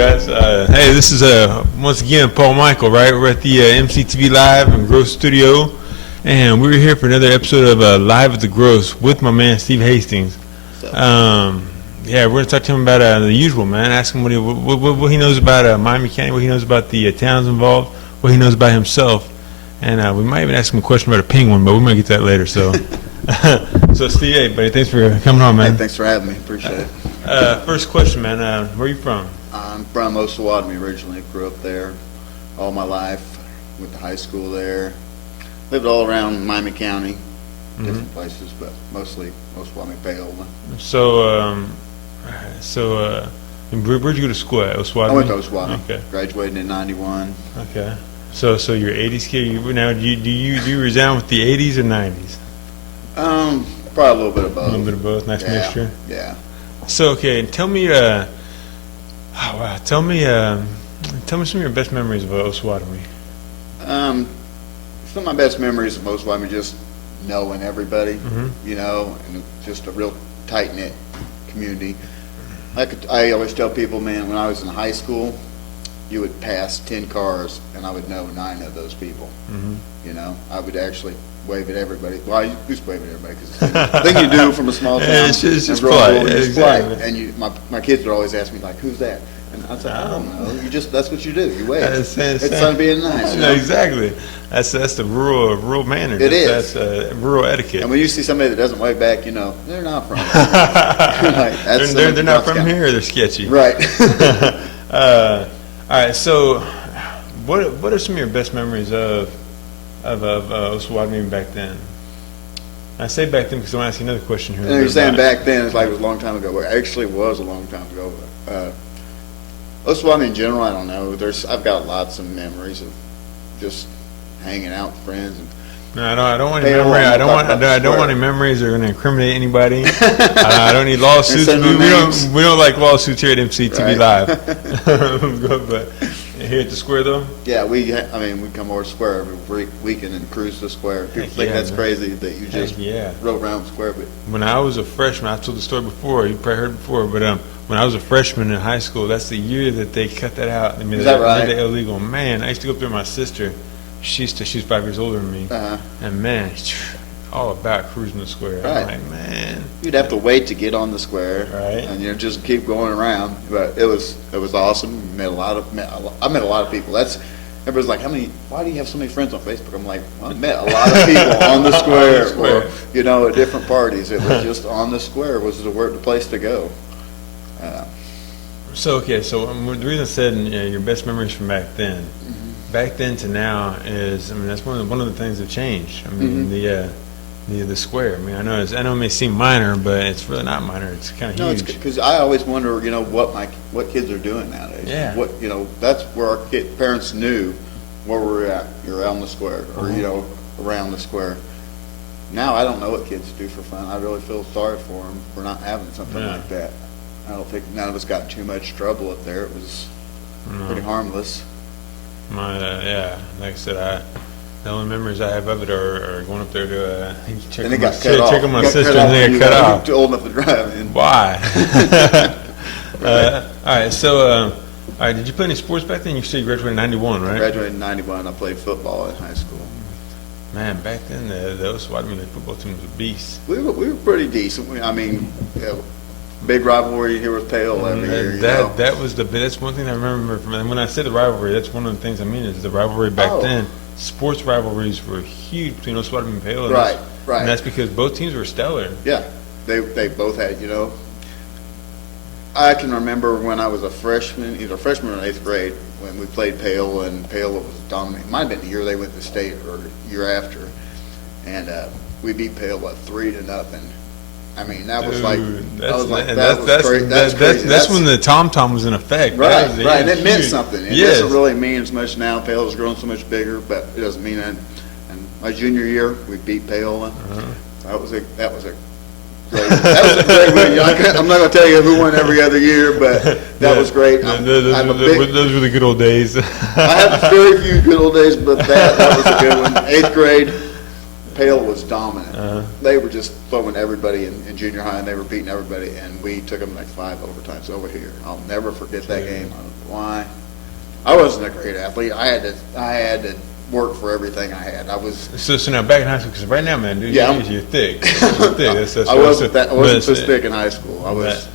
guys. Hey, this is once again Paul Michael, right? We're at the MCtvLIVE and Gross Studio, and we're here for another episode of Live at the Gross with my man Steve Hastings. Yeah, we're gonna talk to him about the usual, man. Ask him what he knows about Miami County, what he knows about the towns involved, what he knows about himself, and we might even ask him a question about a penguin, but we might get to that later. So, so Steve, hey, buddy, thanks for coming on, man. Hey, thanks for having me. Appreciate it. First question, man. Where are you from? I'm from Osawatomie originally. Grew up there all my life. Went to high school there. Lived all around Miami County, different places, but mostly Osawatomie, Paola. Where'd you go to school at? Osawatomie? I went to Osawatomie. Okay. Graduated in '91. Okay. So you're 80s kid. Now, do you resound with the 80s or 90s? Probably a little bit of both. A little bit of both. Nice mixture. Yeah. So okay, tell me tell me some of your best memories of Osawatomie. Some of my best memories of Osawatomie, just knowing everybody, you know, and just a real tight-knit community. I always tell people, man, when I was in high school, you would pass 10 cars, and I would know 9 of those people. You know, I would actually wave at everybody. Well, I used to wave at everybody because it's the thing you do from a small town. It's just polite. Exactly. And my kids would always ask me, like, who's that? And I'd say, I don't know. That's what you do. You wave. It's fun being nice. You know? Exactly. That's the rural manner. It is. That's rural etiquette. And when you see somebody that doesn't wave back, you know, they're not from here. Like, they're not from here, or they're sketchy. Right. All right. So, what are some of your best memories of Osawatomie back then? I say back then because I want to ask you another question here. And you're saying back then, it's like it was a long time ago. Well, it actually was a long time ago. Osawatomie in general, I don't know. I've got lots of memories of just hanging out with friends. No, I don't want any memory. I don't want any memories that are going to incriminate anybody. I don't need lawsuits. We don't like lawsuits here at MCtvLIVE. But here at the square, though. Yeah, we come over to the square every weekend and cruise the square. People think that's crazy that you just rode around the square. But when I was a freshman, I've told the story before. You probably heard it before, but when I was a freshman in high school, that's the year that they cut that out. I mean, is that right? Made it illegal. Man, I used to go up there with my sister. She's 5 years older than me, and man, all about cruising the square. Right. I'm like, man, you'd have to wait to get on the square, right? And just keep going around. But it was awesome. I met a lot of people. Everybody's like, why do you have so many friends on Facebook? I'm like, well, I met a lot of people on the square, or at different parties. It was just on the square was the place to go. So the reason I said your best memories from back then. Back then to now is, that's one of the things that changed. The square. I know it may seem minor, but it's really not minor. It's kind of huge. Because I always wonder, what kids are doing nowadays. Yeah. That's where our parents knew where we're at. You're around the square, or around the square. Now I don't know what kids do for fun. I really feel sorry for them for not having something like that. I don't think none of us got too much trouble up there. It was pretty harmless. Like I said, the only memories I have of it are going up there to check on my sister, and they got cut off. Too old enough to drive in. Why? All right. So, did you play any sports back then? You said you graduated in '91, right? I graduated in '91. I played football in high school. Man, back then the Osawatomie football team was a beast. We were pretty decent. Big rivalry here with Paola every year. That's one thing I remember when I say the rivalry. That's one of the things I mean is the rivalry back then. Sports rivalries were huge between Osawatomie and Paola. Right. And that's because both teams were stellar. Yeah, they both had. I can remember when I was a freshman, either freshman or 8th grade, when we played Paola, and Paola was dominant. It might have been the year they went to state or the year after, and we beat Paola 3-0. That was crazy. That's when the tom-tom was in effect. Right. And it meant something. It doesn't really mean as much now. Paola's grown so much bigger, but it doesn't mean that. And my junior year, we beat Paola. That was a great win. I'm not going to tell you who won every other year, but that was great. Those were the good old days. I have very few good old days, but that was a good one. 8th grade, Paola was dominant. They were just throwing everybody in junior high, and they were beating everybody, and we took them like 5 overtimes over here. I'll never forget that game. I don't know why. I wasn't a great athlete. I had to work for everything I had. I was So now back in high school, because right now, man, dude, Yeah, you're thick. You're thick. I wasn't this thick in high school. I was.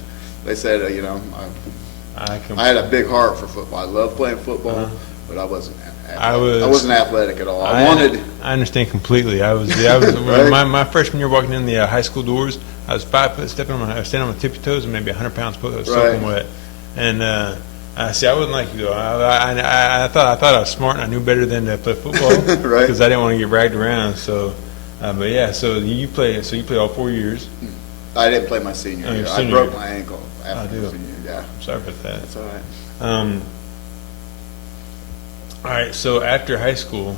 They said, I had a big heart for football. I loved playing football, but I wasn't. I wasn't athletic at all. I understand completely. I was Right? my freshman year walking in the high school doors. I was 5 foot, standing on my tippy toes, and maybe 100 pounds soaking wet. And I wasn't like you though. I thought I was smart and I knew better than to play football Right. because I didn't want to get dragged around. So, but yeah. So you play all 4 years. I didn't play my senior year. I broke my ankle after my senior year. Yeah. I'm sorry about that. That's all right. All right. So after high school,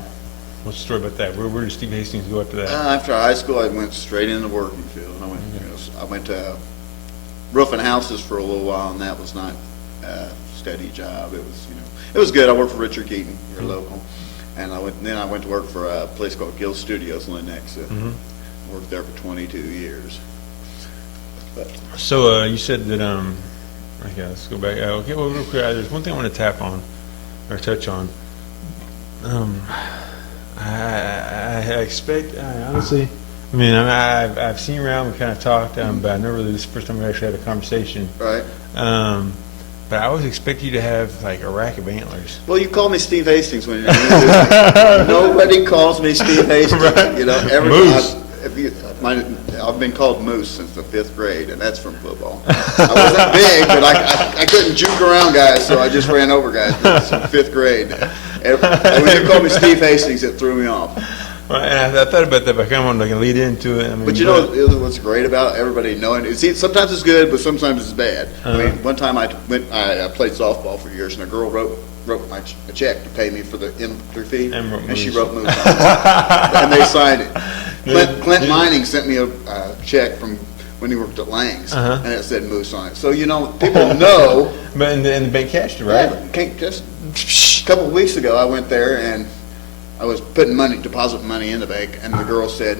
what's the story about that? Where did Steve Hastings go after that? After high school, I went straight into the working field. I went to roofing houses for a little while, and that was not a steady job. It was good. I worked for Richard Keaton, here local, and then I went to work for a place called Gill Studios in Lenexa. Worked there for 22 years. But, So you said that okay, let's go back. Okay, well, real quick, there's one thing I want to tap on or touch on. I expect, honestly, I've seen you around, we kind of talked, but I never really, this is the first time we actually had a conversation. right. But I always expect you to have like a rack of antlers. Well, you call me Steve Hastings when you're doing this. Nobody calls me Steve Hastings. Right. Moose. I've been called Moose since the 5th grade, and that's from football. I wasn't big, but I couldn't juke around guys, so I just ran over guys in 5th grade. And when you called me Steve Hastings, it threw me off. Well, and I thought about that, but I kind of wanted to lead into it. But what's great about everybody knowing? Sometimes it's good, but sometimes it's bad. One time I played softball for years, and a girl wrote a check to pay me for the entry fee, and she wrote Moose on it. And they signed it. Clint Mining sent me a check from when he worked at Lang's, and it said Moose on it. So people know. But and the bank cashed it, right? Yeah, just a couple of weeks ago, I went there and I was deposit money in the bank, and the girl said,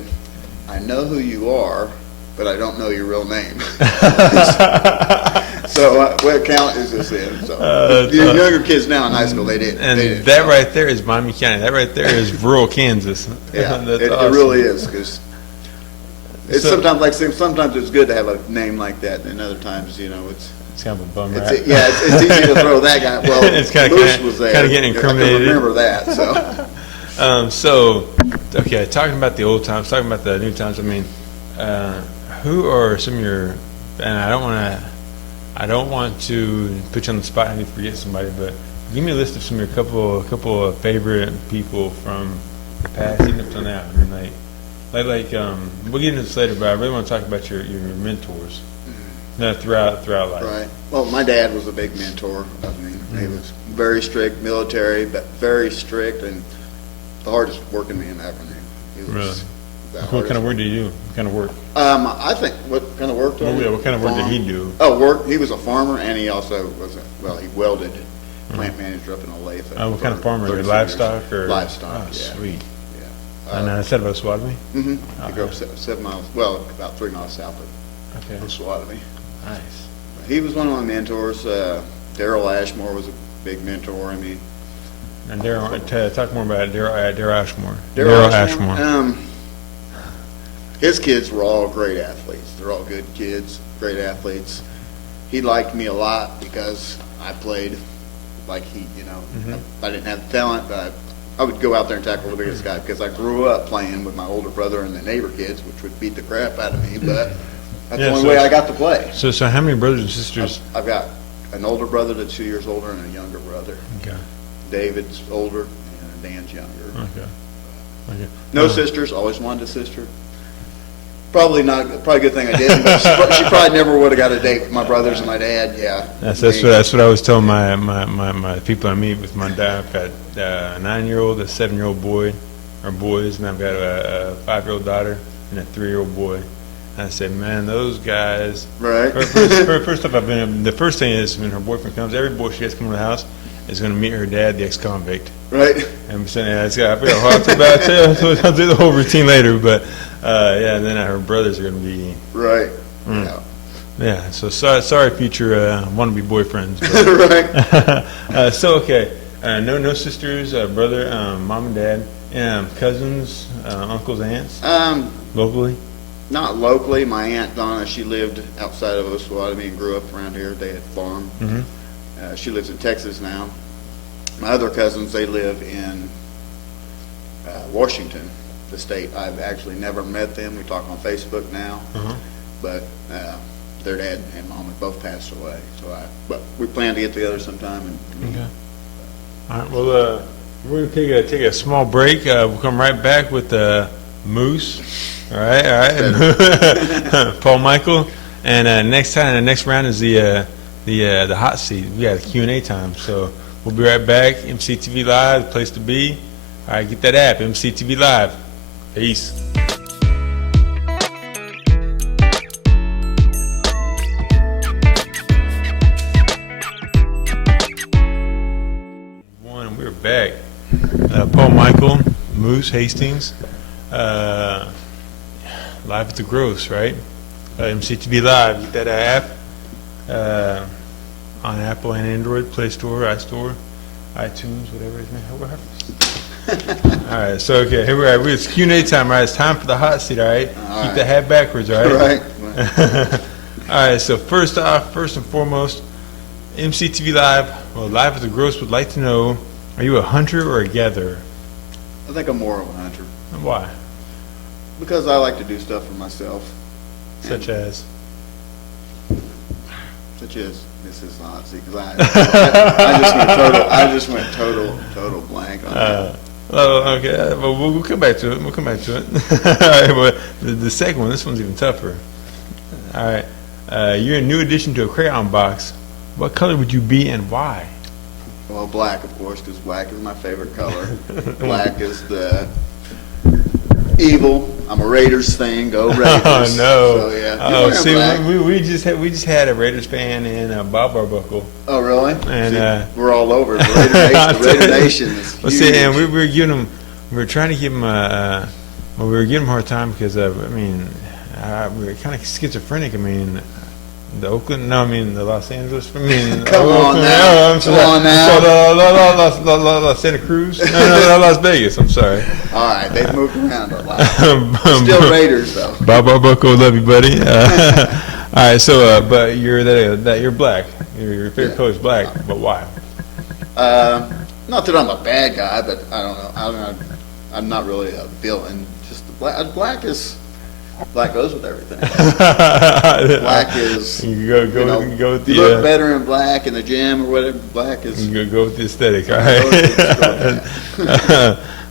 "I know who you are, but I don't know your real name." So what account is this in? So the younger kids now in high school, they didn't. And that right there is Miami County. That right there is rural Kansas. Yeah, That's it awesome. really is, because it's sometimes it's good to have a name like that, and other times It's kind of a bum, right? it's easy to throw that guy. Well, It's Moose was there. kind of getting incriminated. I can remember that. So. Okay, talking about the old times, talking about the new times. Who are some of your? And I don't want to put you on the spot and forget somebody, but give me a list of some of your couple of favorite people from the past, even up till now. We'll get into this later, but I really want to talk about your mentors. Throughout life. Right. Well, my dad was a big mentor of me. He was very strict, military, but very strict, and the hardest working man ever knew. He was Really? What kind of work did he do? What kind of work? I think, what kind of work? What kind of work did he do? He was a farmer, and he also he welded, plant manager up in Olathe. What kind of farmer? Livestock or? Livestock, Oh, yeah. Sweet. Yeah. And I said about Swadley? He grew up 7 miles, about 3 miles south of Swadley. Nice. He was one of my mentors. Daryl Ashmore was a big mentor. And talk more about Daryl Ashmore. Daryl Ashmore. His kids were all great athletes. They're all good kids, great athletes. He liked me a lot because I played like he, I didn't have the talent, but I would go out there and tackle the biggest guy because I grew up playing with my older brother and the neighbor kids, which would beat the crap out of me, but that's the only way I got to play. So how many brothers and sisters? I've got an older brother that's 2 years older and a younger brother. Okay. David's older and Dan's younger. Okay. No sisters. Always wanted a sister. Probably a good thing I didn't. But she probably never would have got a date with my brothers and my dad. Yeah. That's what I was telling my people I meet with my dad. I've got a 9-year-old, a 7-year-old boy, or boys, and I've got a 5-year-old daughter and a 3-year-old boy. And I said, man, those guys. Right. First off, the first thing is when her boyfriend comes, every boy she has come to the house, is going to meet her dad, the ex-convict. Right. And I'm saying, I forgot what to about it. I'll do the whole routine later, but yeah, and then her brothers are going to be. Right. Yeah. Yeah. So sorry, future wannabe boyfriends. Right. So okay, no sisters, brother, mom and dad, cousins, uncles, aunts. Locally. Not locally. My Aunt Donna, she lived outside of Osawatomie and grew up around here. They had a farm. Mm-hmm. She lives in Texas now. My other cousins, they live in Washington, the state. I've actually never met them. We talk on Facebook now, but their dad and mom have both passed away. But we plan to get together sometime. Okay. All right. Well, we're gonna take a small break. We'll come right back with Moose. All right. Paul Michael, and next time, the next round is the hot seat. We got a Q&A time, so we'll be right back. MCTV Live, the place to be. All right, get that app, MCTV Live. Peace. We're back. Paul Michael, Moose Hastings. Live at the Gross, right? MCTV Live. Get that app on Apple and Android, Play Store, iStore, iTunes, whatever it is. All right, so okay, here we are. It's Q&A time, right? It's time for the hot seat, all right? Keep the hat backwards, all right? Right. All right, so first and foremost, MCTV Live, well, Live at the Gross would like to know, are you a hunter or a gatherer? I think I'm more of a hunter. And why? Because I like to do stuff for myself. Such as? This is not, see, because I just went total blank on that. Oh, okay. Well, we'll come back to it. All right, well, the second one, this one's even tougher. All right. You're a new addition to a crayon box. What color would you be and why? Well, black, of course, because black is my favorite color. Black is the evil. I'm a Raiders fan. Go Raiders. Oh no! So, yeah. Oh, see, we just had a Raiders fan in Bob Arbuckle. Oh, really? And we're all over the Raider Nation. Is huge. Well, see, and we were giving him, we were trying to give him we were giving him a hard time because we were kind of schizophrenic. The Los Angeles. Come on now. I'm sorry. Come on now. Los Santa Cruz. No, Las Vegas. I'm sorry. All right, they've moved around a lot. Still Raiders though. Bob Arbuckle, love you, buddy. All right, so but you're black. Your favorite color is black, but why? Not that I'm a bad guy, but I don't know. I'm not really a villain. Just black goes with everything. Black is you go with the you look better in black in the gym or whatever. Black is you go with the aesthetic. All right.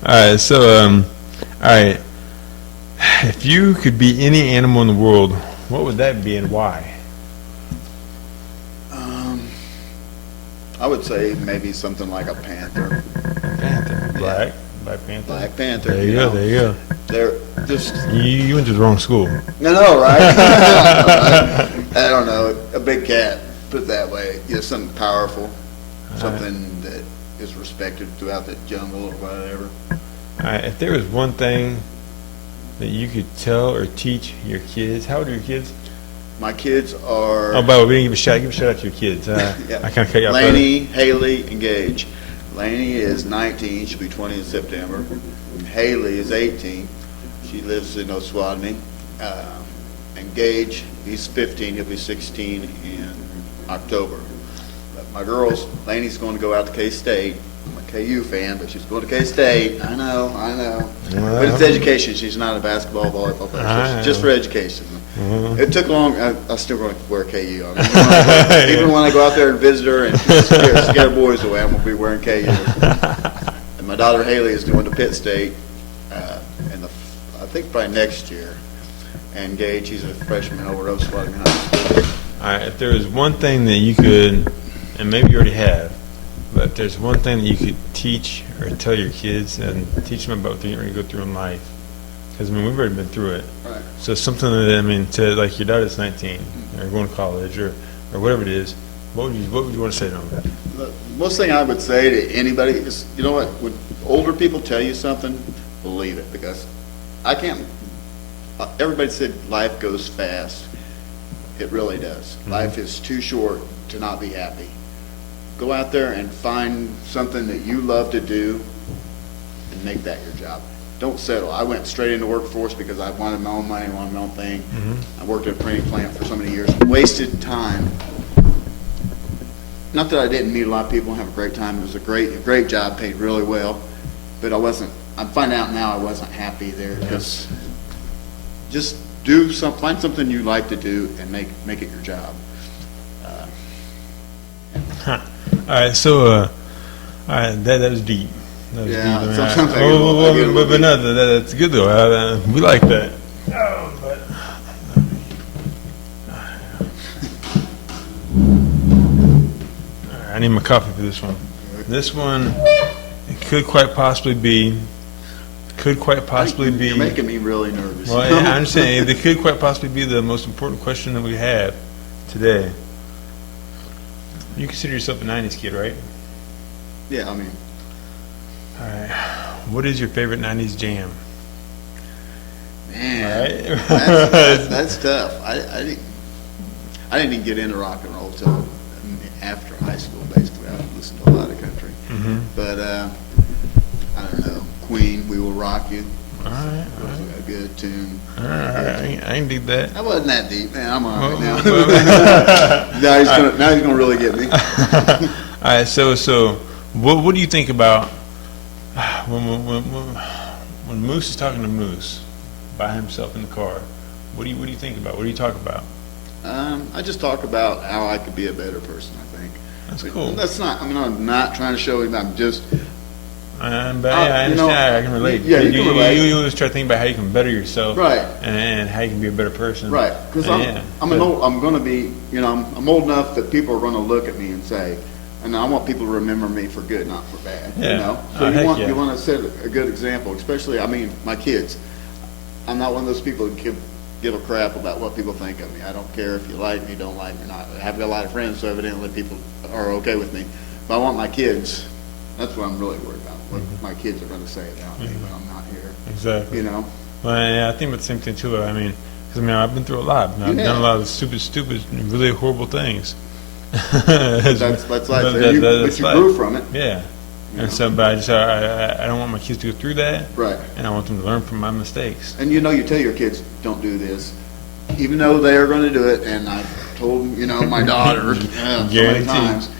All right. So all right. If you could be any animal in the world, what would that be and why? I would say maybe something like a panther. Panther. Black. Black Panther. Black Panther. There you go. There you go. They're just. You went to the wrong school. No, right? I don't know. A big cat, put it that way. Something powerful, something that is respected throughout the jungle or whatever. All right. If there was one thing that you could tell or teach your kids, how old are your kids? My kids are. Oh, by the way, we didn't give a shout. Give a shout out to your kids. Yeah. I kind of cut you off. Laney, Haley, and Gage. Laney is 19. She'll be 20 in September. Haley is 18. She lives in Osawatomie. And Gage, he's 15. He'll be 16 in October. But my girls, Laney's going to go out to K-State. I'm a KU fan, but she's going to K-State. I know. Well, But it's education. She's not a basketball, volleyball player. It's just for education. It took long. I'm still going to wear KU. Even when I go out there and visit her and scare boys away, I'm going to be wearing KU. And my daughter Haley is going to Pitt State, I think probably next year. And Gage, he's a freshman over at Osawatomie High School. All right. If there was one thing that you could, and maybe you already have, but if there's one thing that you could teach or tell your kids and teach them about what they're going to go through in life, because we've already been through it. Right. So something that to like your daughter's 19 or going to college or whatever it is, What would you want to say to them? The most thing I would say to anybody is, you know what, when older people tell you something, believe it, because I can't, everybody said life goes fast. It really does. Life is too short to not be happy. Go out there and find something that you love to do and make that your job. Don't settle. I went straight into workforce because I wanted my own money, wanted my own thing. I worked at a printing plant for so many years. Wasted time. Not that I didn't meet a lot of people and have a great time. It was a great job, paid really well. But I'm finding out now I wasn't happy there because just find something you like to do and make it your job. All right, so all right, that was deep. That was Yeah, deep. sometimes I get a little But no, that's good though. We like that. I need my coffee for this one. This one, it could quite possibly be. You're making me really nervous. Well, yeah, I understand. It could quite possibly be the most important question that we have today. You consider yourself a '90s kid, right? Yeah, I mean. All right. What is your favorite '90s jam? Man, Right. that's tough. I didn't even get into rock and roll till after high school. Basically, I listened to a lot of country. But I don't know. Queen, "We Will Rock You." All right. Was a good tune. All right. I ain't dig that. That wasn't that deep, man. I'm all right now. Now he's gonna really get me. All right. So what do you think about when Moose is talking to Moose by himself in the car? What do you think about? What do you talk about? I just talk about how I could be a better person. I think That's cool. That's not. I mean, I'm not trying to show him. I'm just. But I understand. I can relate. Yeah, you can relate. You always try to think about how you can better yourself, Right. And how you can be a better person, Right, because I'm going to be, I'm old enough that people are going to look at me and say, and I want people to remember me for good, not for bad. Yeah. So Heck you want to set a good example, especially, my kids. I'm not one of those people that give a crap about what people think of me. I don't care if you like me, don't like me, or not. I have got a lot of friends, so evidently people are okay with me. But I want my kids. That's what I'm really worried about. What my kids are going to say about me when I'm not here. Exactly. You know. Well, yeah, I think about the same thing too. I mean, because I've been through a lot. I've done a lot of stupid, really horrible things. That's life. But you grew from it. Yeah. And so, but I don't want my kids to go through that. Right. And I want them to learn from my mistakes. And you tell your kids, don't do this, even though they are going to do it. And I've told my daughter so many times.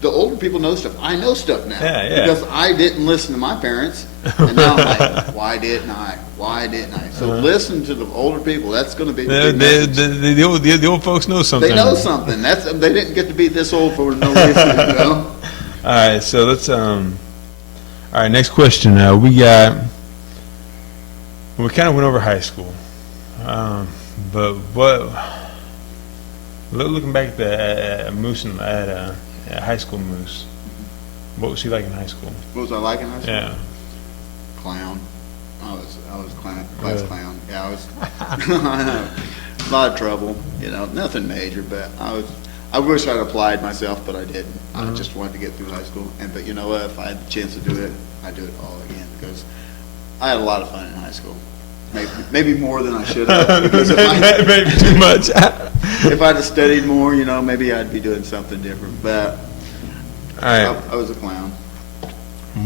The older people know stuff. I know stuff now. Yeah. Because I didn't listen to my parents. And now I'm like, why didn't I? Why didn't I? So listen to the older people. That's going to be the big message. The old folks know something. They know something. They didn't get to be this old for no reason, All right, so let's all right, next question. We kind of went over high school. But looking back at Moose and at high school Moose, what was he like in high school? What was I like in high school? Yeah. Clown. I was class clown. Yeah, I was a lot of trouble. Nothing major, but I wish I'd applied myself, but I didn't. I just wanted to get through high school. But you know what? If I had the chance to do it, I'd do it all again because I had a lot of fun in high school. Maybe more than I should have. Because maybe too much. If I'd have studied more, maybe I'd be doing something different. But all right. I was a clown.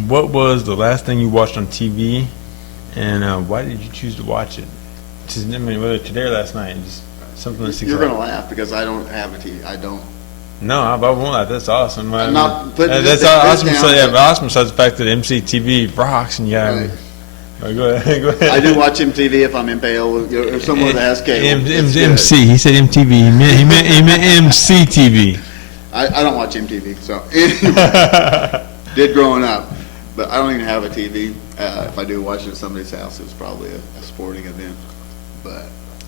What was the last thing you watched on TV, and why did you choose to watch it? Whether today or last night, just something that's You're going to laugh because I don't have a TV. I don't. No, I won't laugh. That's awesome. I'm not putting that's this awesome. down. Awesome besides the fact that MCTV rocks, and Right. Go ahead. I do watch MTV if I'm in Paola or somewhere that has cable. MC. He said MTV. He meant MCTV. I don't watch MTV, so did growing up, but I don't even have a TV. If I do watch it at somebody's house, it's probably a sporting event.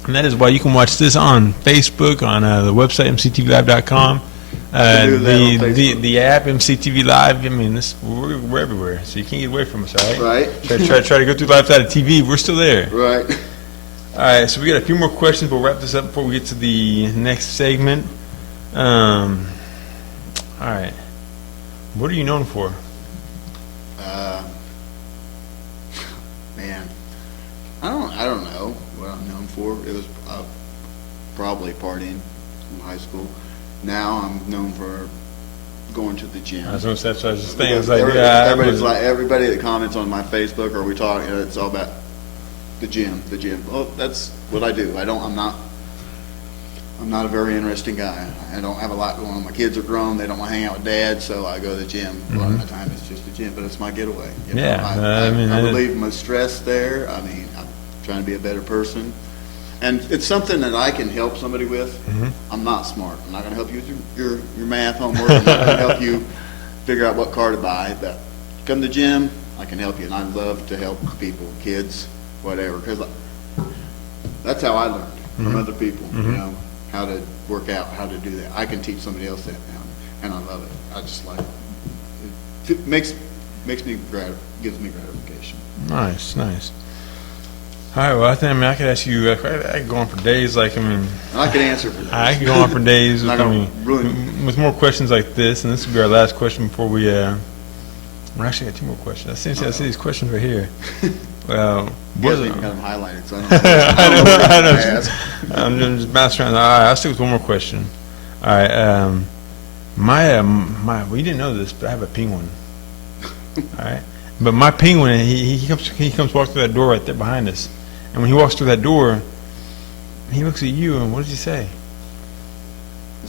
And that is why you can watch this on Facebook, on the website MCtvLIVE.com. The app MCtvLIVE. We're everywhere, so you can't get away from us. All right. Right. Try to go through life without a TV. We're still there. Right. All right. So we got a few more questions. We'll wrap this up before we get to the next segment. All right. What are you known for? Man, I don't know what I'm known for. It was probably partying in high school. Now I'm known for going to the gym. I was going to say, so I was just thinking, Because it's like, yeah, everybody that comments on my Facebook or we talk, it's all about the gym. Well, that's what I do. I'm not a very interesting guy. I don't have a lot going on. My kids are grown. They don't want to hang out with dad, so I go to the gym. A lot of the time it's just the gym, but it's my getaway. You know? I relieve my stress there. I mean, I'm trying to be a better person. And it's something that I can help somebody with. I'm not smart. I'm not going to help you with your math homework. I'm not going to help you figure out what car to buy. But come to the gym, I can help you. And I love to help people, kids, whatever. Because that's how I learned from other people, you know, how to work out, how to do that. I can teach somebody else that now. And I love it. I just like it. It gives me gratification. Nice. All right, well, I could ask you, I could go on for days, I could answer for that. I could go on for days Really. with more questions like this, and this will be our last question before we actually got two more questions. I see these questions right here. Well, You guys even got them highlighted, so I don't know. I know. I'm just bouncing around. All right, I'll stick with one more question. All right, we didn't know this, but I have a penguin. All right, but my penguin, he comes walking through that door right there behind us, and when he walks through that door, he looks at you, and what does he say?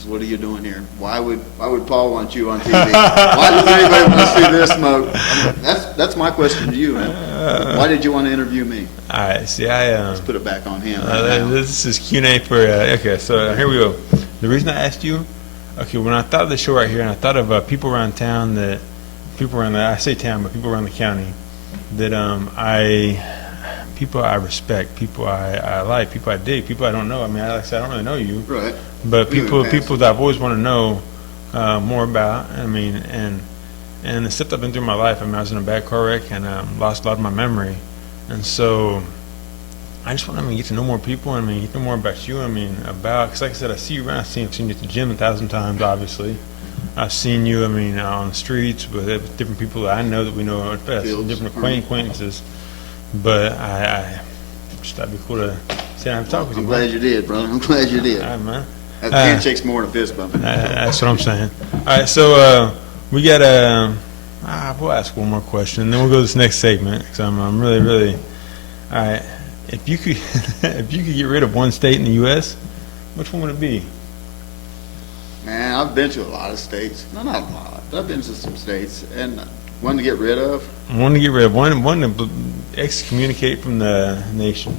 What are you doing here? Why would Paul want you on TV? Why does anybody want to see this smoke? I mean, that's my question to you, man. Why did you want to interview me? All right, see, Let's put it back on him. Right now. This is Q&A for okay. So here we go. The reason I asked you, okay, when I thought of the show right here, and I thought of people around town I say town, but people around the county that people I respect, people I like, people I dig, people I don't know. I mean, like I said, I don't really know you, Right. but people that I've always wanted to know more about. I mean, and the stuff I've been through in my life. I mean, I was in a bad car wreck and lost a lot of my memory, and so I just want to get to know more people. I mean, get to know more about you. I mean, because like I said, I see you around. I've seen you at the gym 1,000 times, obviously. I've seen you, on the streets with different people that I know that we know, different acquaintances. But I just thought it'd be cool to sit down and talk with you. I'm glad you did, brother. I'm glad you did. All right, man. That handshake's more than a fist bump. That's what I'm saying. All right, so we got we'll ask one more question, and then we'll go to this next segment. Because I'm really. All right, if you could get rid of one state in the U.S., which one would it be? Man, I've been to a lot of states. No, not a lot, but I've been to some states, and one to get rid of. One to get rid of. One to excommunicate from the nation.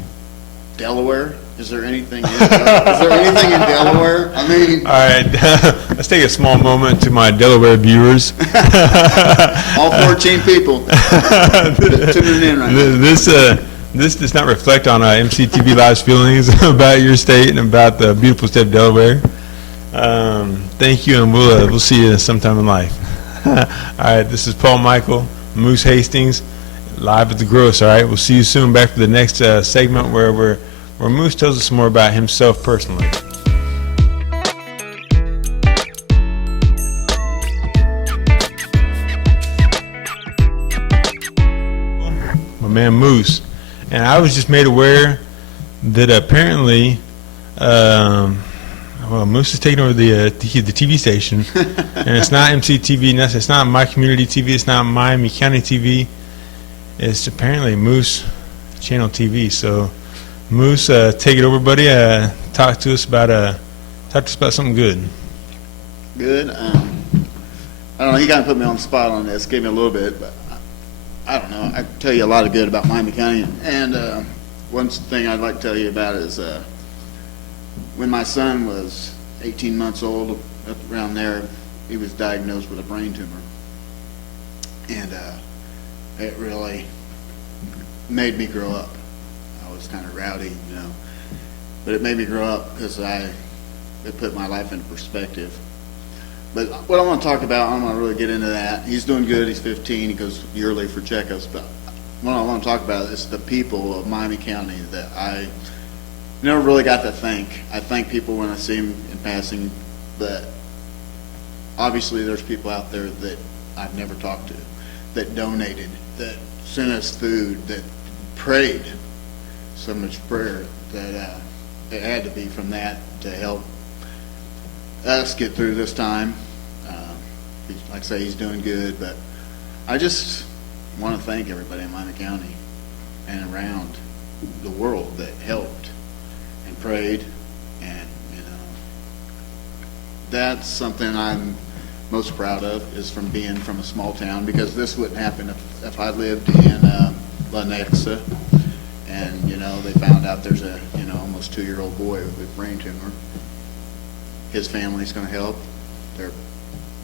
Delaware? Is there anything in Delaware? I mean, all right. Let's take a small moment to my Delaware viewers. All 14 people tuning in right now. This does not reflect on MCtvLIVE's feelings about your state and about the beautiful state of Delaware. Thank you, and we'll see you sometime in life. All right, this is Paul Michael, Moose Hastings, live at theGross. All right, we'll see you soon. Back for the next segment where Moose tells us more about himself personally. My man Moose, and I was just made aware that apparently. Well, Moose is taking over the TV station, and it's not MCTV, it's not My Community TV, it's not Miami County TV. It's apparently Moose Channel TV. So, Moose, take it over, buddy. Talk to us about something good. Good. I don't know. He kind of put me on the spot on this, gave me a little bit, but I don't know. I can tell you a lot of good about Miami County, and one thing I'd like to tell you about is. When my son was 18 months old, around there, he was diagnosed with a brain tumor. And it really made me grow up. I was kind of rowdy, but it made me grow up because it put my life into perspective. But what I want to talk about, I don't want to really get into that. He's doing good. He's 15. He goes yearly for checkups. But what I want to talk about is the people of Miami County that I never really got to thank. I thank people when I see them in passing, but obviously there's people out there that I've never talked to, that donated, that sent us food, that prayed so much prayer that it had to be from that to help us get through this time. Like I say, he's doing good, but I just want to thank everybody in Miami County and around the world that helped and prayed, and that's something I'm most proud of, is from being from a small town, because this wouldn't happen if I lived in Lenexa, and they found out there's a almost 2-year-old boy with a brain tumor. His family's going to help, their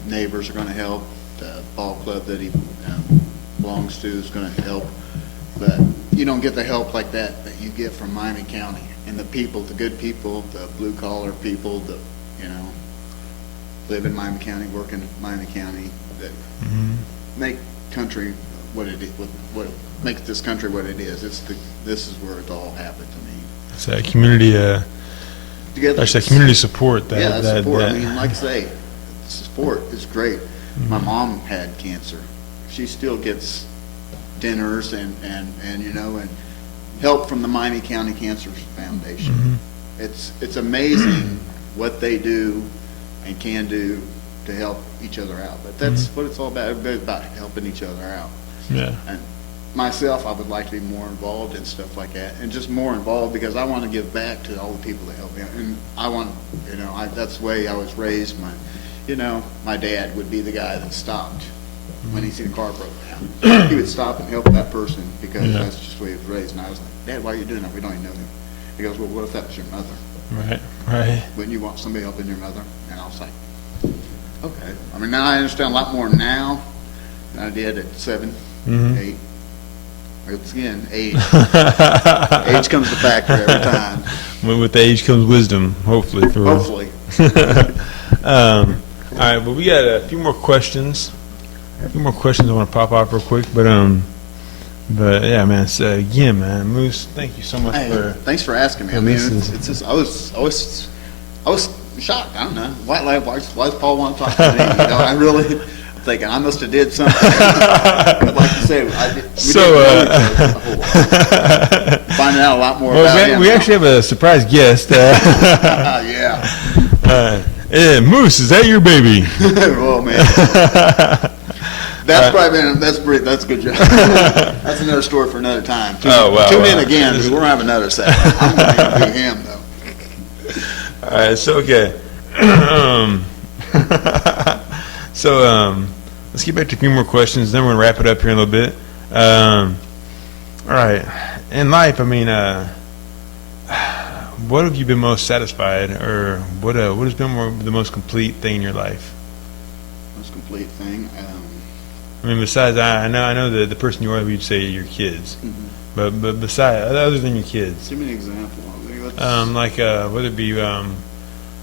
neighbors are going to help, the ball club that he belongs to is going to help, but you don't get the help like that you get from Miami County, and the people, the good people, the blue collar people, the live in Miami County, work in Miami County, that make country what it is, what makes this country what it is. This is where it all happened to me. It's that community, Together, actually, that community support. That support. I mean, like I say, support is great. My mom had cancer. She still gets dinners and help from the Miami County Cancer Foundation. It's amazing what they do and can do to help each other out. But that's what it's all about. Everybody's about helping each other out. Yeah. And myself, I would like to be more involved in stuff like that, and just more involved because I want to give back to all the people that help me out. And I want, that's the way I was raised. My dad would be the guy that stopped when he seen a car broke down. He would stop and help that person because that's just the way he was raised. And I was like, Dad, why are you doing that? We don't even know him. He goes, well, what if that was your mother? Right. Wouldn't you want somebody helping your mother? And I was like, okay. I mean, now I understand a lot more now than I did at 7, 8. It's again, age. Age comes to factor every time. With age comes wisdom, hopefully. Hopefully. All right, but we got a few more questions. I want to pop off real quick, but yeah, man. So again, man, Moose, thank you so much thanks for asking me. I mean, it's just I was shocked. I don't know why does Paul want to talk to me? I really. Thinking I must have did something. But like you said, finding out a lot more about him. We actually have a surprise guest. Yeah. Moose, is that your baby? Oh man. That's a good job. That's another story for another time. Tune in again because we're gonna have another set. I'm gonna do him though. All right, so okay. Let's get back to a few more questions, then we're going to wrap it up here in a little bit. All right. In life, I mean, what have you been most satisfied, or what has been the most complete thing in your life? Most complete thing? I mean, besides, I know the person you are, you'd say your kids. But besides, other than your kids. Give me an example. Whether it be, I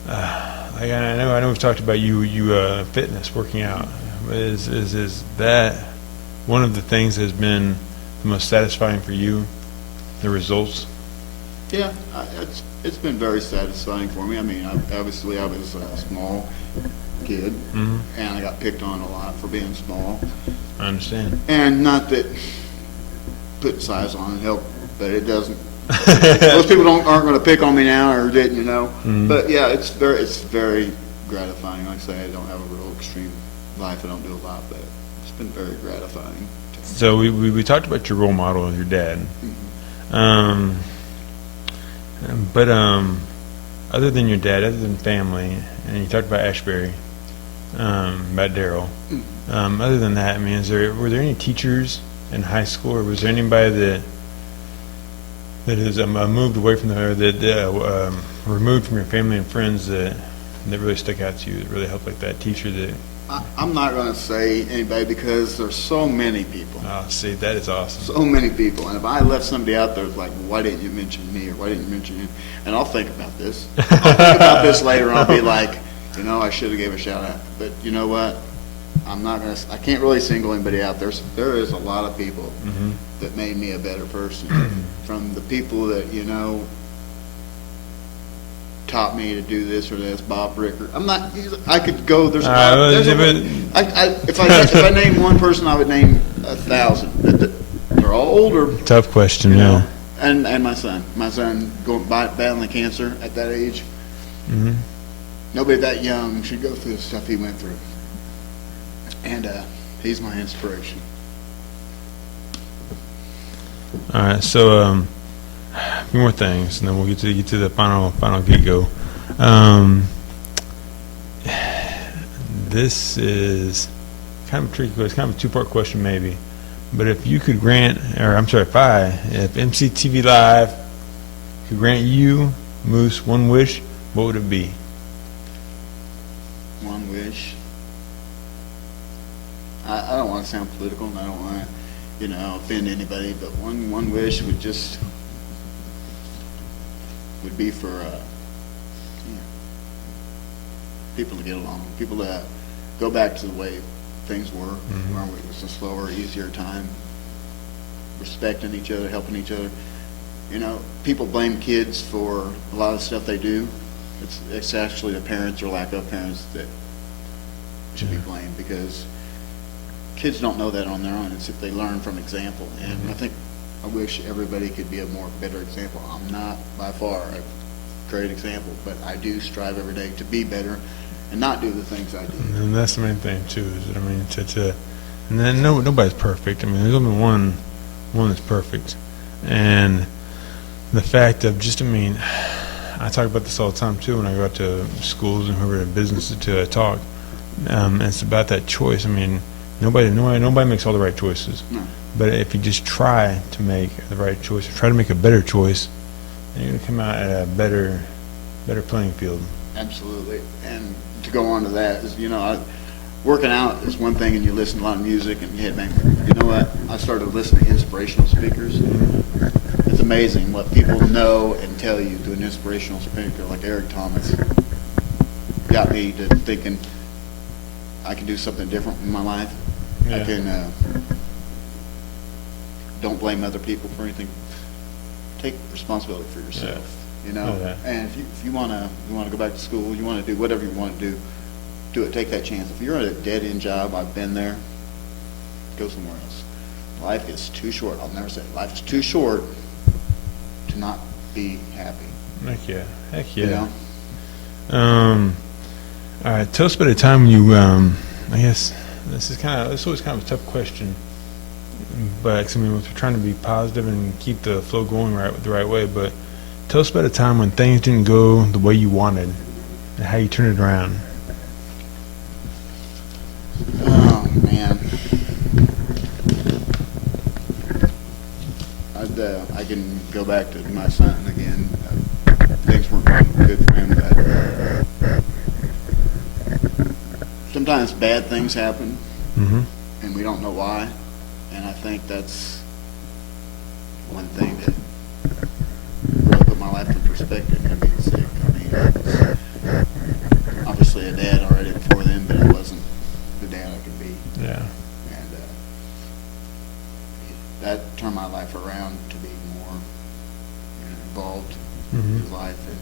know we've talked about you fitness, working out. Is that one of the things that has been the most satisfying for you, the results? Yeah, it's been very satisfying for me. I mean, obviously I was a small kid, and I got picked on a lot for being small. I understand. And not that putting size on it helped, but it doesn't. Most people aren't going to pick on me now, or didn't, But yeah, it's very gratifying. Like I say, I don't have a real extreme life. I don't do a lot, but it's been very gratifying. So we talked about your role model, your dad. But other than your dad, other than family, and you talked about Ashbury, about Daryl. Other than that, I mean, were there any teachers in high school, or was there anybody that has moved away from removed from your family and friends that really stuck out to you, that really helped, like that teacher that? I'm not going to say anybody because there's so many people. Oh, see, that is awesome. So many people. And if I left somebody out there, it's like, why didn't you mention me, or why didn't you mention him? And I'll think about this. I'll think about this later, and I'll be like, I should have gave a shout out. But you know what? I can't really single anybody out. There is a lot of people that made me a better person. From the people that, taught me to do this or this, Bob Ricker. I'm not. I could go. There's. If I name one person, I would name 1,000. They're all older. Tough question, you know? yeah. And my son going battling cancer at that age. Mm-hmm. Nobody that young should go through the stuff he went through. And he's my inspiration. All right, so a few more things, and then we'll get to the final get-go. This is kind of a tricky question. It's kind of a two-part question, maybe. But if you could grant, or I'm sorry, if MCtvLIVE could grant you, Moose, one wish, what would it be? One wish. I don't want to sound political, and I don't want to, offend anybody. But one wish would be for people to get along, people to go back to the way things were, where it was a slower, easier time, respecting each other, helping each other. People blame kids for a lot of stuff they do. It's actually the parents or lack of parents that should be blamed, because kids don't know that on their own. It's if they learn from example. And I wish everybody could be a better example. I'm not by far a great example, but I do strive every day to be better and not do the things I do. And that's the main thing too. And then nobody's perfect. I mean, there's only one that's perfect. And the fact of I talk about this all the time too when I go out to schools and whoever in businesses to talk. And it's about that choice. I mean, nobody makes all the right choices. No. But if you just try to make the right choice, or try to make a better choice, then you're going to come out at a better playing field. Absolutely. And to go on to that is, working out is one thing, and you listen to a lot of music and you you know what? I started listening to inspirational speakers. It's amazing what people know and tell you through an inspirational speaker like Eric Thomas. Got me to thinking I can do something different in my life. Yeah. I can don't blame other people for anything. Take responsibility for yourself. Yeah. And if you want to go back to school, you want to do whatever you want to do it. Take that chance. If you're at a dead-end job, I've been there, go somewhere else. Life is too short. I'll never say it. Life is too short to not be happy. Heck yeah. All right, tell us about a time when you, I guess it's always kind of a tough question, but we're trying to be positive and keep the flow going the right way, but tell us about a time when things didn't go the way you wanted and how you turned it around. Oh, man. I can go back to my son again. Things weren't going good for him, but sometimes bad things happen, and we don't know why. And I think that's one thing that really put my life in perspective. Him being sick. I was obviously a dad already before then, but I wasn't the dad I could be. Yeah. And that turned my life around to be more involved in his life and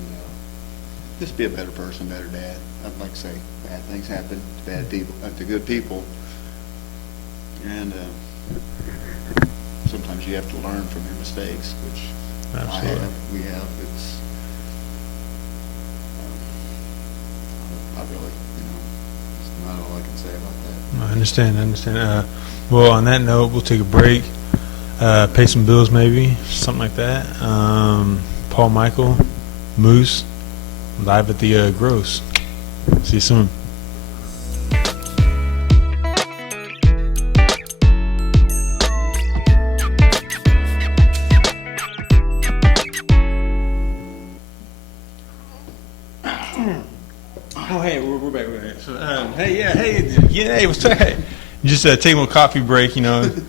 just be a better person, better dad. I'd like to say bad things happen to bad people, to good people, and sometimes you have to learn from your mistakes, which we have. It's I really, it's not all I can say about that. I understand. Well, on that note, we'll take a break, pay some bills maybe, something like that. Paul Michael, Moose, live at the Gross. See you soon. Oh, hey, we're back. So, hey, what's up? Hey, just taking a coffee break, You got me.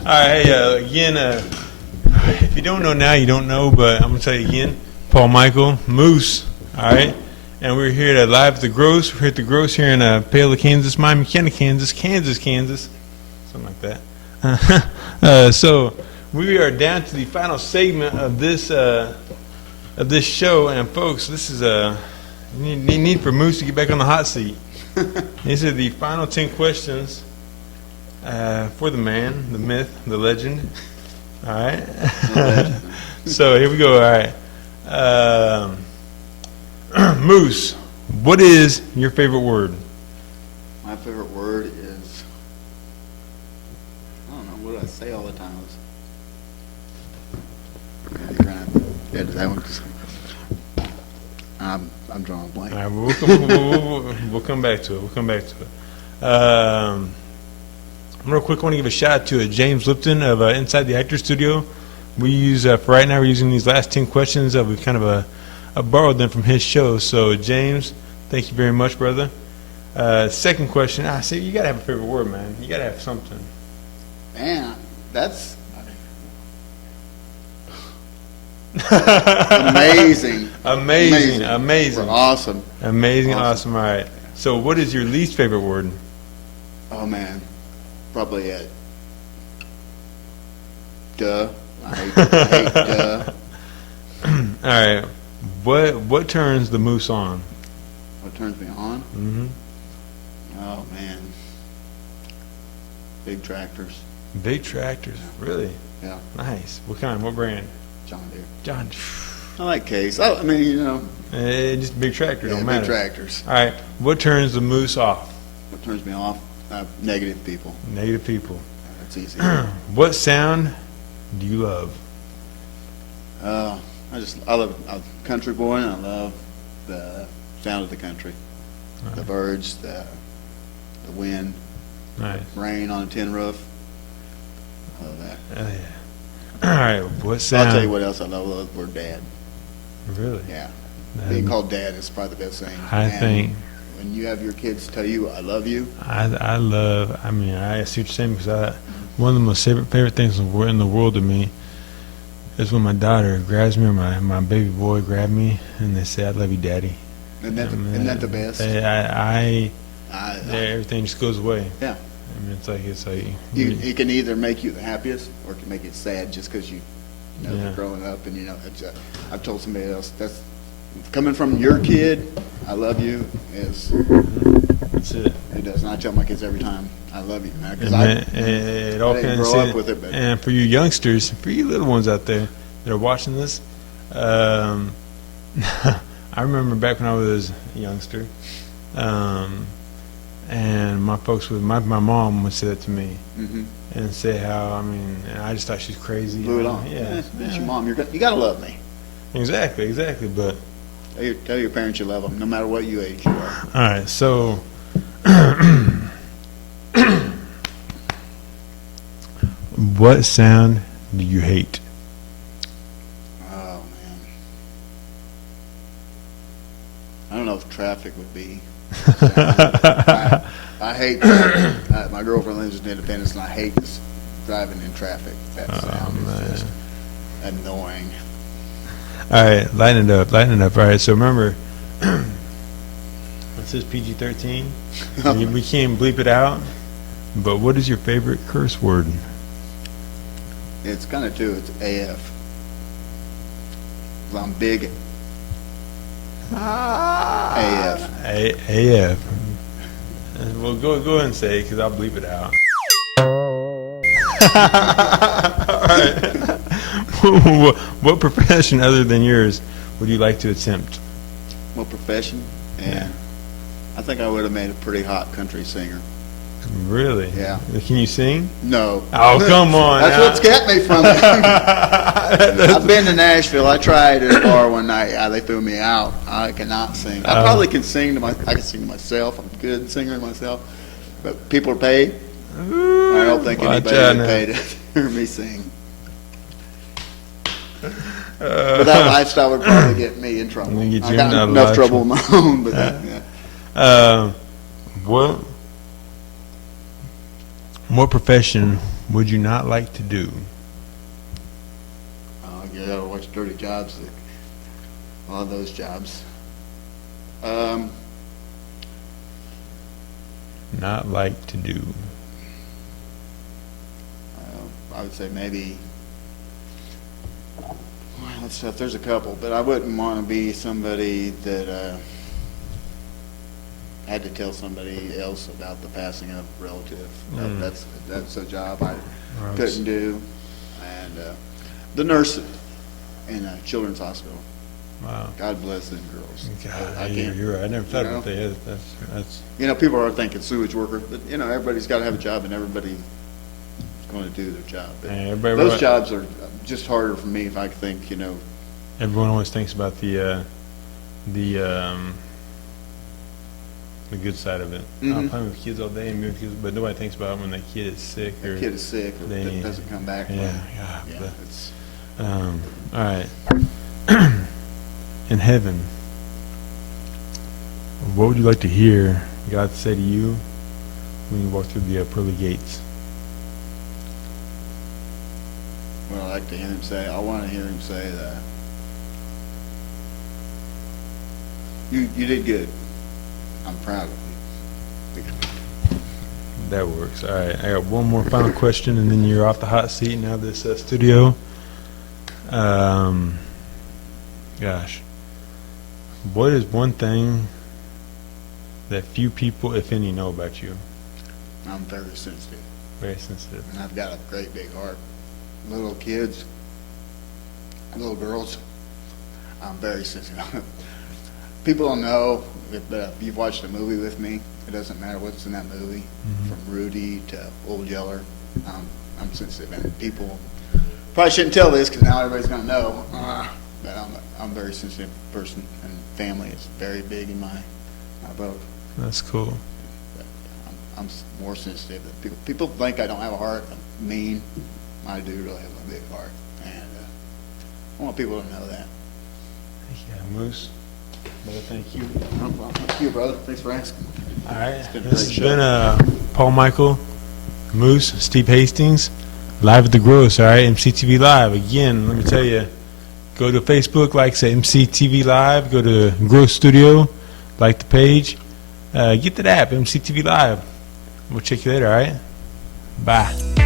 All right, hey, again, if you don't know now, you don't know, but I'm going to tell you again, Paul Michael, Moose, all right? And we're here at live at the Gross. We're here at the Gross here in Paola, Kansas, Miami, Kansas, something like that. So we are down to the final segment of this show, and folks, this is need for Moose to get back on the hot seat. These are the final 10 questions for the man, the myth, the legend. All right. So here we go. All right. Moose, what is your favorite word? My favorite word is, I don't know, what do I say all the time? You're going to have to edit that one, 'cause I'm drawing a blank. All right, we'll come back to it. We'll come back to it. Real quick, I want to give a shout out to James Lipton of Inside the Actor Studio. We use, for right now, we're using these last 10 questions. We kind of borrowed them from his show. So, James, thank you very much, brother. Second question. See, you got to have a favorite word, man. You got to have something. Man, that's amazing. Amazing. Awesome. Amazing, awesome. All right. So, what is your least favorite word? Oh, man. Probably it. Duh. I hate duh. All right. What turns the Moose on? What turns me on? Mm-hmm. Oh, man. Big tractors. Big tractors. Yeah. Really? Yeah. Nice. What kind? What brand? John Deere. John. I like Case. I mean, you know. Just big tractor. Yeah, Don't matter. big tractors. All right. What turns the Moose off? What turns me off? Negative people. Negative people. That's easy. What sound do you love? I love, I'm a country boy, and I love the sound of the country. Right. The birds, the wind, Nice. rain on a tin roof. I love that. Oh, yeah. All right. What sound? I'll tell you what else I love. The word dad. Really? Yeah. That- Being called dad is probably the best thing. I And think. when you have your kids tell you, I love you. I mean, I see what you're saying, because one of the most favorite things in the world to me is when my daughter grabs me, or my baby boy grab me, and they say, "I love you, Daddy." Isn't that the best? Everything just goes away. Yeah. I mean, it's like It can either make you the happiest, or it can make it sad, just because you know Yeah. they're growing up, and you know. I've told somebody else, that's coming from your kid. I love you. That's it. It does. And I tell my kids every time, I love you, man. Because It all I didn't kind of grow up with it, but And for you youngsters, for you little ones out there that are watching this, I remember back when I was a youngster, and my folks my mom would say that to me, mhm. and say how, I mean, I just thought she was crazy. Blew it on. Yeah, That's your mom. You gotta love me. exactly. But Tell your parents you love them, no matter what you age you are. all right, so what sound do you hate? Oh man, I don't know if traffic would be. I hate traffic. My girlfriend lives in Independence, and I hate driving in traffic. That sound is just annoying. All right, lighten it up. All right, so remember, this is PG-13. We can't bleep it out. But what is your favorite curse word? It's kind of two. It's AF. 'Cause I'm big. AF. AF. Well, go ahead and say it, because I'll bleep it out. All right. What profession other than yours would you like to attempt? What profession? And I think I would have made a pretty hot country singer. Really? Yeah. Can you sing? No. Oh, come on. That's what's kept me from it. I've been to Nashville. I tried at a bar one night. They threw me out. I cannot sing. I probably can sing to I can sing to myself. I'm a good singer to myself. But people are paid. I don't think anybody would pay to hear me sing. But that lifestyle would probably get me in trouble. Get I you got in enough trouble of my own. But what profession would you not like to do? You gotta watch Dirty Jobs. A lot of those jobs. Not like to do. I would say maybe and stuff. There's a couple, but I wouldn't want to be somebody that had to tell somebody else about the passing of a relative. That's a job I couldn't do. And the nurse in a children's hospital. Wow. God bless them girls. God, you're right. I never thought about that. That's You know, people are thinking sewage worker, but you know, everybody's got to have a job, and everybody's going to do their job. But those jobs are just harder for me if I think, you know. Everyone always thinks about the good side of it. I'm playing with kids all day, and kids, but nobody thinks about when that kid is sick or That doesn't come back. It's all right. In heaven, what would you like to hear God say to you when you walk through the pearly gates? Well, I like to hear him say, I want to hear him say that you did good. I'm proud of you. That works. All right. I got one more final question, and then you're off the hot seat and out of this studio. Gosh. What is one thing that few people, if any, know about you? I'm very sensitive. Very sensitive. And I've got a great big heart. Little kids, little girls, I'm very sensitive. People don't know, if you've watched a movie with me, it doesn't matter what's in that movie, from Rudy to Old Yeller, I'm sensitive. And people probably shouldn't tell this because now everybody's going to know, but I'm a very sensitive person, and family is very big in my book. That's cool. But I'm more sensitive than people. People think I don't have a heart. I'm mean. I do really have a big heart, and I want people to know that. Yeah, Moose. Brother, thank you. No problem. Thank you, brother. Thanks for asking. All right. Been a This great has show. been Paul Michael, Moose, Steve Hastings, live at the Gross. All right, MCTV Live. Again, let me tell you, go to Facebook, like say MCTV Live. Go to Gross Studio, like the page. Get that app, MCTV Live. We'll check you later. All right. Bye.